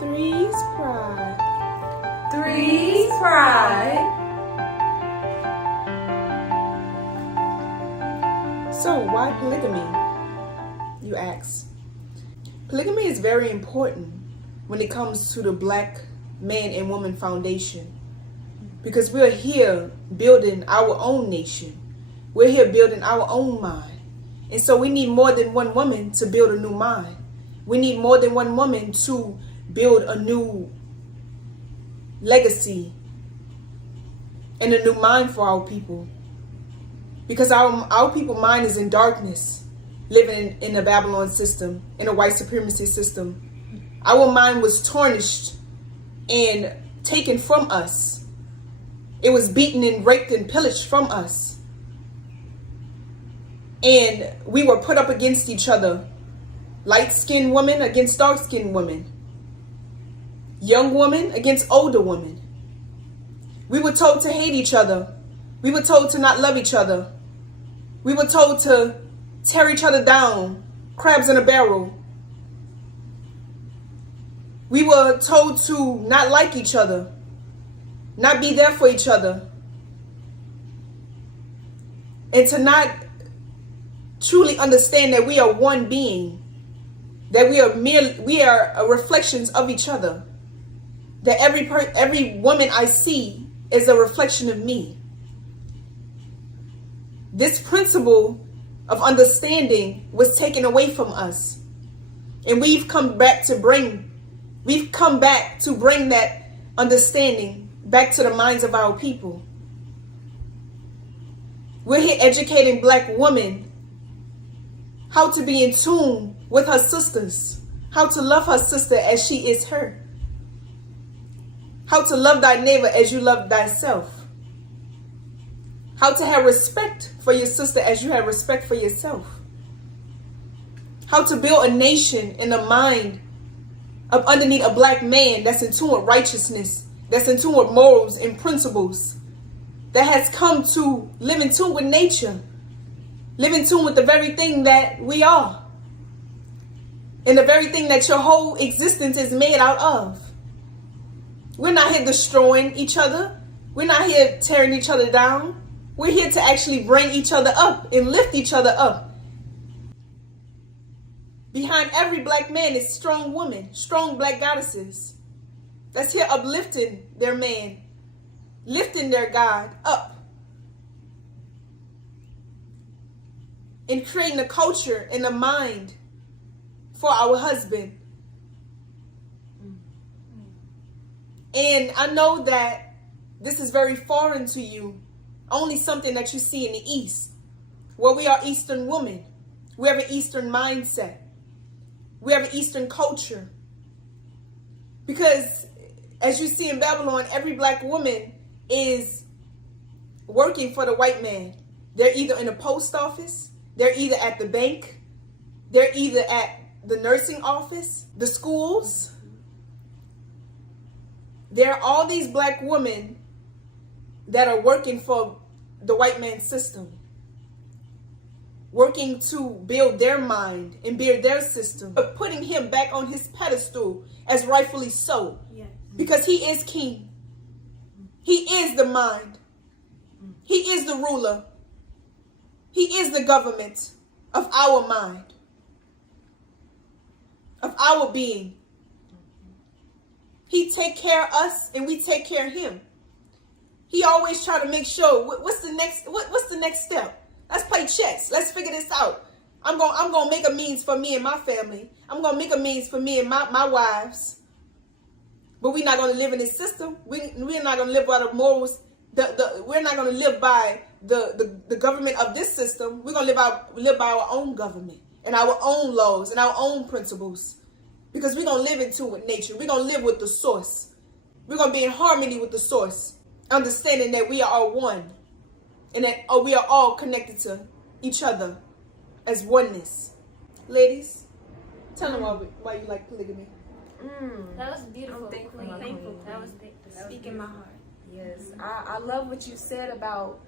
Three's pride. Three's pride. So, why polygamy? You ask. Polygamy is very important when it comes to the Black man and woman foundation, because we're here building our own nation. We're here building our own mind. And so we need more than one woman to build a new mind. We need more than one woman to build a new legacy and a new mind for our people. Because our people mind is in darkness, living in a Babylon system, in a white supremacy system. Our mind was tarnished and taken from us. It was beaten and raped and pillaged from us. And we were put up against each other. Light-skinned women against dark-skinned women. Young women against older women. We were told to hate each other. We were told to not love each other. We were told to tear each other down, crabs in a barrel. We were told to not like each other, not be there for each other, and to not truly understand that we are one being, that we are reflections of each other, that every woman I see is a reflection of me. This principle of understanding was taken away from us, and we've come back to bring that understanding back to the minds of our people. We're here educating Black women how to be in tune with her sisters, how to love her sister as she is her, how to love thy neighbor as you love thyself, how to have respect for your sister as you have respect for yourself, how to build a nation in the mind of underneath a Black man that's in tune with righteousness, that's in tune with morals and principles, that has come to live in tune with nature, live in tune with the very thing that we are, and the very thing that your whole existence is made out of. We're not here destroying each other. We're not here tearing each other down. We're here to actually bring each other up and lift each other up. Behind every Black man is strong women, strong Black goddesses that's here uplifting their man, lifting their God up, and creating a culture and a mind for our husband. And I know that this is very foreign to you, only something that you see in the East, where we are Eastern women. We have an Eastern mindset. We have an Eastern culture. Because as you see in Babylon, every Black woman is working for the white man. They're either in the post office, they're either at the bank, they're either at the nursing office, the schools. There are all these Black women that are working for the white man's system, working to build their mind and build their system, but putting him back on his pedestal as rightfully so. Yes. Because he is king. He is the mind. He is the ruler. He is the government of our mind, of our being. He take care of us and we take care of him. He always try to make sure what's the next step? Let's play chess. Let's figure this out. I'm gonna make a means for me and my family. I'm gonna make a means for me and my wives. But we're not gonna live in this system. We're not gonna live by the morals. We're not gonna live by the government of this system. We're gonna live by our own government and our own laws and our own principles. Because we're going to live in tune with nature. We're going to live with the source. We're going to be in harmony with the source. Understanding that we are all one. And that we are all connected to each other as oneness. Ladies, tell them why you like polygamy. That was beautiful. I'm thankful. That was speaking my heart. Yes, I love what you said about,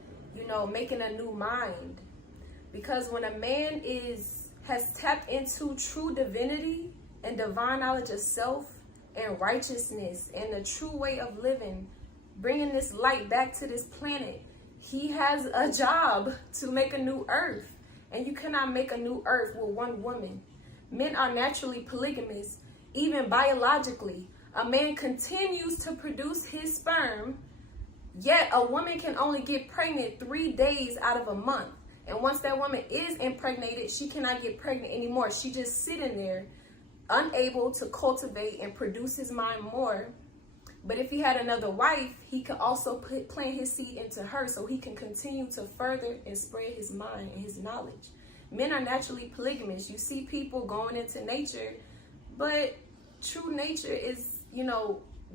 making a new mind. Because when a man has tapped into true divinity and divine knowledge of self, and righteousness and the true way of living, bringing this light back to this planet. He has a job to make a new earth, and you cannot make a new earth with one woman. Men are naturally polygamous, even biologically. A man continues to produce his sperm, yet a woman can only get pregnant 3 days out of a month. And once that woman is impregnated, she cannot get pregnant anymore. She just sitting there, unable to cultivate and produce his mind more. But if he had another wife, he could also plant his seed into her so he can continue to further and spread his mind and his knowledge. Men are naturally polygamous. You see people going into nature, but true nature is,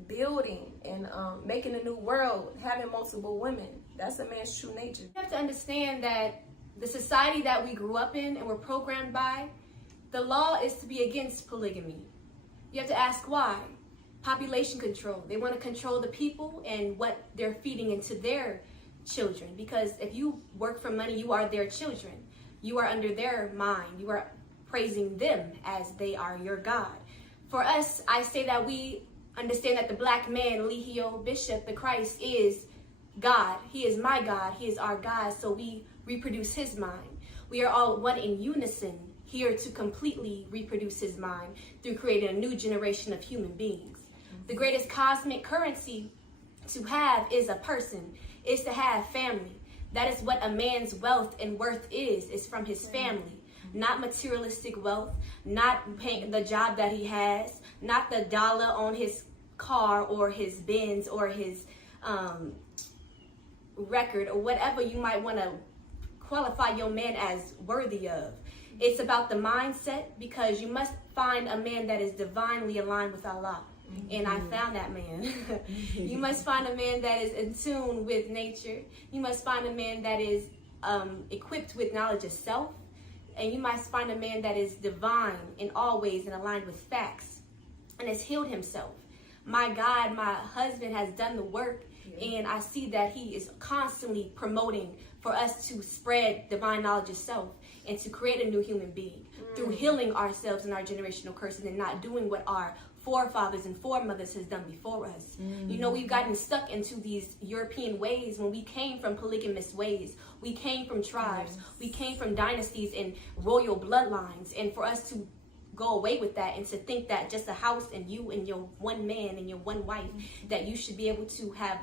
building and making a new world, having multiple women. That's a man's true nature. You have to understand that the society that we grew up in and were programmed by, the law is to be against polygamy. You have to ask why. Population control. They want to control the people and what they're feeding into their children. Because if you work for money, you are their children. You are under their mind. You are praising them as they are your God. For us, I say that we understand that the black man, Lehio Bishop, the Christ, is God. He is my God. He is our God. So we reproduce his mind. We are all one in unison, here to completely reproduce his mind through creating a new generation of human beings. The greatest cosmic currency to have is a person, is to have family. That is what a man's wealth and worth is from his family. Not materialistic wealth, not paying the job that he has, not the dollar on his car or his Benz or his record or whatever you might want to qualify your man as worthy of. It's about the mindset, because you must find a man that is divinely aligned with Allah. And I found that man. You must find a man that is in tune with nature. You must find a man that is equipped with knowledge of self. And you must find a man that is divine in all ways and aligned with facts and has healed himself. My God, my husband has done the work, and I see that he is constantly promoting for us to spread divine knowledge of self and to create a new human being through healing ourselves and our generational curses and not doing what our forefathers and foremothers has done before us. We've gotten stuck into these European ways when we came from polygamous ways. We came from tribes. We came from dynasties and royal bloodlines. And for us to go away with that and to think that just a house and you and your one man and your one wife, that you should be able to have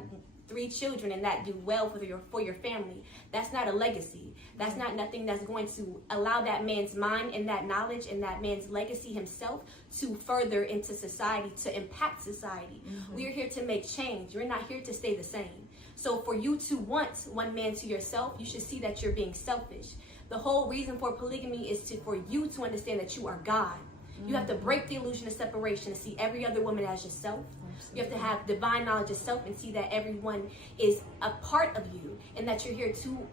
3 children and that do well for your family. That's not a legacy. That's not nothing that's going to allow that man's mind and that knowledge and that man's legacy himself to further into society, to impact society. We are here to make change. We're not here to stay the same. So for you to want one man to yourself, you should see that you're being selfish. The whole reason for polygamy is for you to understand that you are God. You have to break the illusion of separation and see every other woman as yourself. You have to have divine knowledge of self and see that everyone is a part of you and that you're here to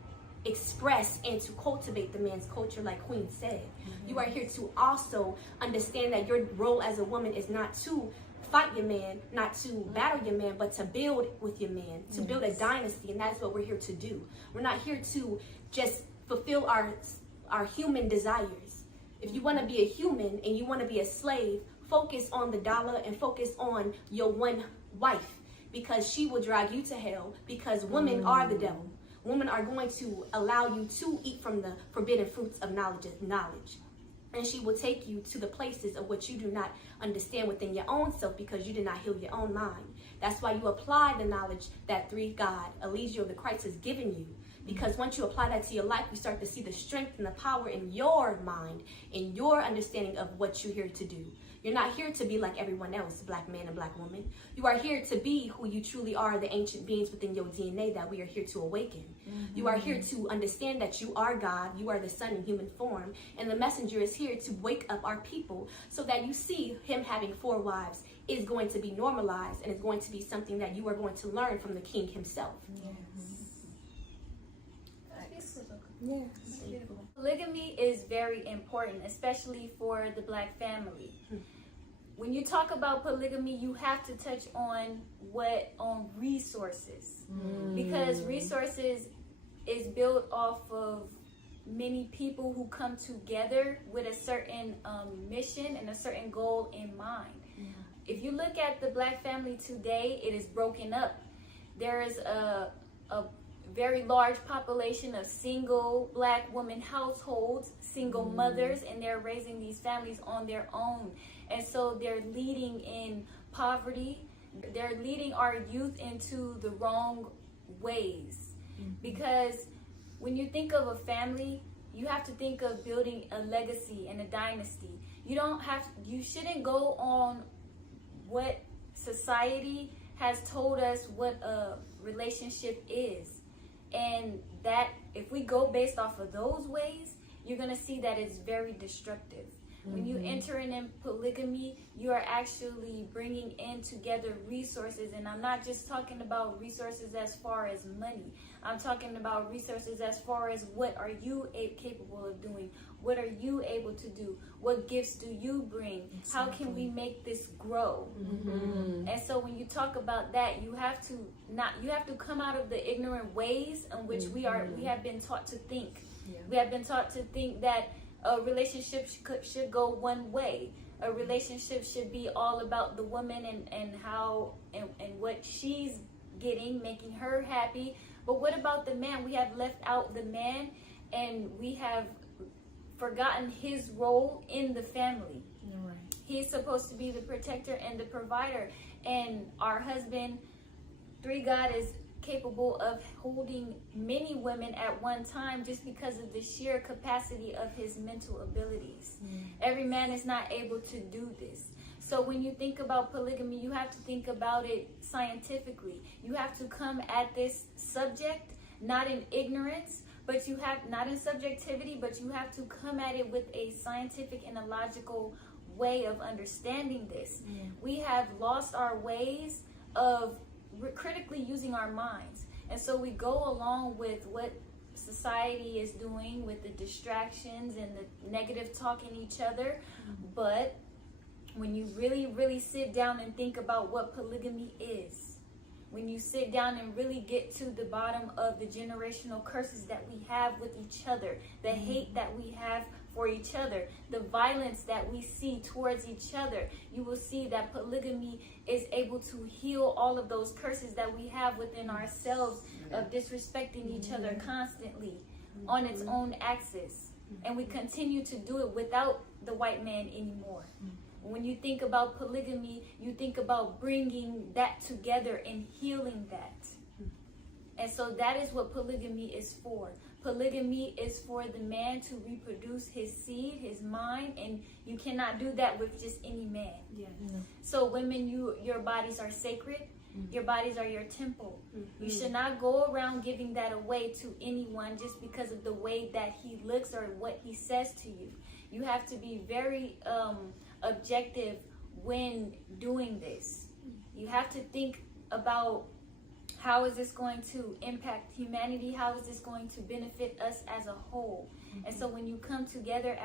express and to cultivate the man's culture, like Queen said. You are here to also understand that your role as a woman is not to fight your man, not to battle your man, but to build with your man, to build a dynasty, and that's what we're here to do. We're not here to just fulfill our human desires. If you want to be a human and you want to be a slave, focus on the dollar and focus on your one wife, because she will drag you to hell, because women are the devil. Women are going to allow you to eat from the forbidden fruits of knowledge. And she will take you to the places of what you do not understand within your own self, because you did not heal your own mind. That's why you apply the knowledge that God, Eligio, the Christ, has given you. Because once you apply that to your life, you start to see the strength and the power in your mind, in your understanding of what you're here to do. You're not here to be like everyone else, black man and black woman. You are here to be who you truly are, the ancient beings within your DNA that we are here to awaken. You are here to understand that you are God, you are the Son in human form, and the messenger is here to wake up our people so that you see him having 4 wives is going to be normalized, and it's going to be something that you are going to learn from the king himself. Polygamy is very important, especially for the black family. When you talk about polygamy, you have to touch on resources, because resources is built off of many people who come together with a certain mission and a certain goal in mind. if you look at the black family today, it is broken up. There is a very large population of single black woman households, single mothers, and they're raising these families on their own. And so they're leading in poverty. They're leading our youth into the wrong ways. Because when you think of a family, you have to think of building a legacy and a dynasty. You shouldn't go on what society has told us what a relationship is. And that if we go based off of those ways, you're going to see that it's very destructive. When you enter in polygamy, you are actually bringing in together resources. And I'm not just talking about resources as far as money. I'm talking about resources as far as what are you capable of doing? What are you able to do? What gifts do you bring? Exactly. How can we make this grow? And so when you talk about that, you have to come out of the ignorant ways in which we have been taught to think. Yeah. We have been taught to think that a relationship should go one way. A relationship should be all about the woman and how and what she's getting, making her happy. But what about the man? We have left out the man, and we have forgotten his role in the family. Right. He's supposed to be the protector and the provider. And our husband, God is capable of holding many women at one time just because of the sheer capacity of his mental abilities. Every man is not able to do this. So when you think about polygamy, you have to think about it scientifically. You have to come at this subject not in ignorance, but you have not in subjectivity, but you have to come at it with a scientific and a logical way of understanding this. We have lost our ways of critically using our minds, and so we go along with what society is doing with the distractions and the negative talking each other. But when you really sit down and think about what polygamy is, when you sit down and really get to the bottom of the generational curses that we have with each other, the hate that we have for each other, the violence that we see towards each other, you will see that polygamy is able to heal all of those curses that we have within ourselves of disrespecting each other constantly on its own axis. And we continue to do it without the white man anymore. When you think about polygamy, you think about bringing that together and healing that. And so that is what polygamy is for. Polygamy is for the man to reproduce his seed, his mind, and you cannot do that with just any man. So women, your bodies are sacred. Your bodies are your temple. You should not go around giving that away to anyone just because of the way that he looks or what he says to you. You have to be very objective when doing this. You have to think about, how is this going to impact humanity? How is this going to benefit us as a whole? And so when you come together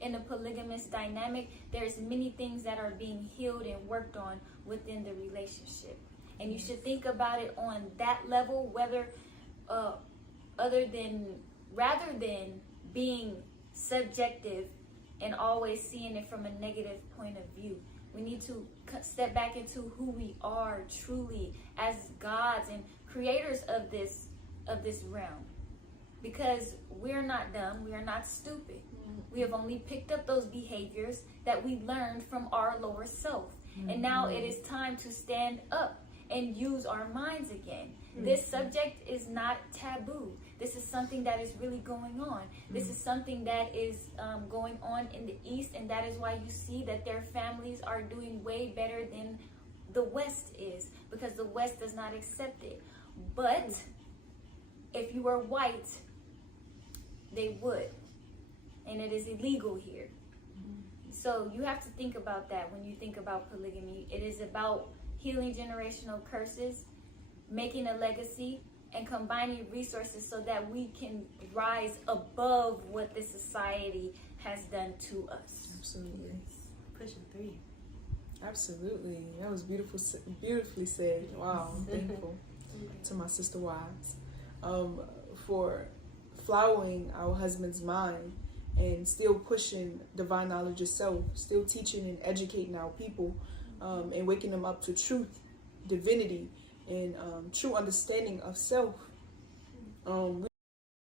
in a polygamous dynamic, there's many things that are being healed and worked on within the relationship. And you should think about it on that level, whether rather than being subjective and always seeing it from a negative point of view. We need to step back into who we are truly as gods and creators of this realm. Because we're not dumb, we are not stupid. We have only picked up those behaviors that we learned from our lower self. And now it is time to stand up and use our minds again. This subject is not taboo. This is something that is really going on. This is something that is going on in the East, and that is why you see that their families are doing way better than the West is, because the West does not accept it. But if you were white, they would, and it is illegal here. So you have to think about that when you think about polygamy. It is about healing generational curses, making a legacy, and combining resources so that we can rise above what this society has done to us. Absolutely. Pushing 3. Absolutely. That was beautifully said. Wow. I'm thankful to my sister wives for flowering our husband's mind and still pushing divine knowledge itself, still teaching and educating our people and waking them up to truth, divinity, and true understanding of self.